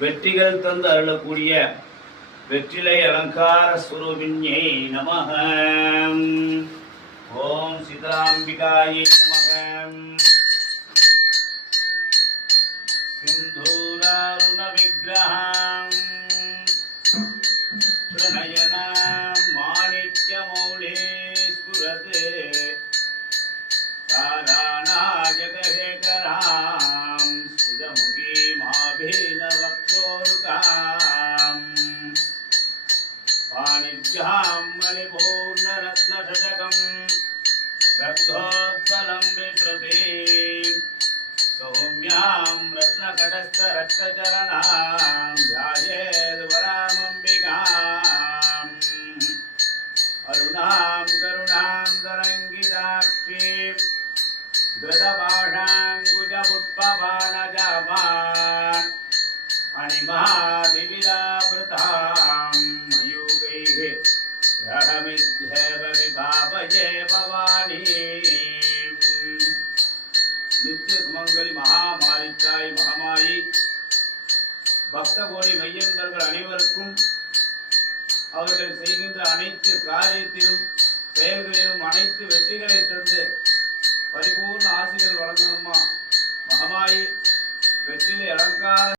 வெற்றிகள் தந்து அருளக்கூடிய வெற்றிலை அலங்கார ஸ்வரூபிண்யை நமஹ. ஓம் சீதாம்பிகாயை நமஹ. சிந்தூராருண விக்கிரஹம் பிரணயன மாணிக்ய மௌலே ஸ்புரத் தாராநாயகேகராம் ஸ்மிதமுகி மாபேன வக்ஷோருகாம் பாணிஜ்யாம் மணிபூர்ணரத்னஷடகம் ரக்தோத்பலம் விப்ரதே சௌம்யாம் ரத்னகடஸ்தரக்தச்சரணாம் ध्यायेद्वरामम्बिकाम् अरुणां करुणां तरङ्गिताक्षीं धृतपाशाङ्कुजपुष्पबाणजामान् अणिमादिविलावृतां मयूकैः रहमिध्येव विभावये भवानीम्. नित्य सुमंगली महामारिताई महामायी பக்த கோடி மையன்பர்கள் அனைவருக்கும் அவர்கள் செய்கின்ற அனைத்து காரியத்திலும் செயல்களிலும் அனைத்து வெற்றிகளை தந்து பரிபூர்ண ஆசிகள் வழங்கணுமா. மகமாயி வெற்றிலை அலங்கார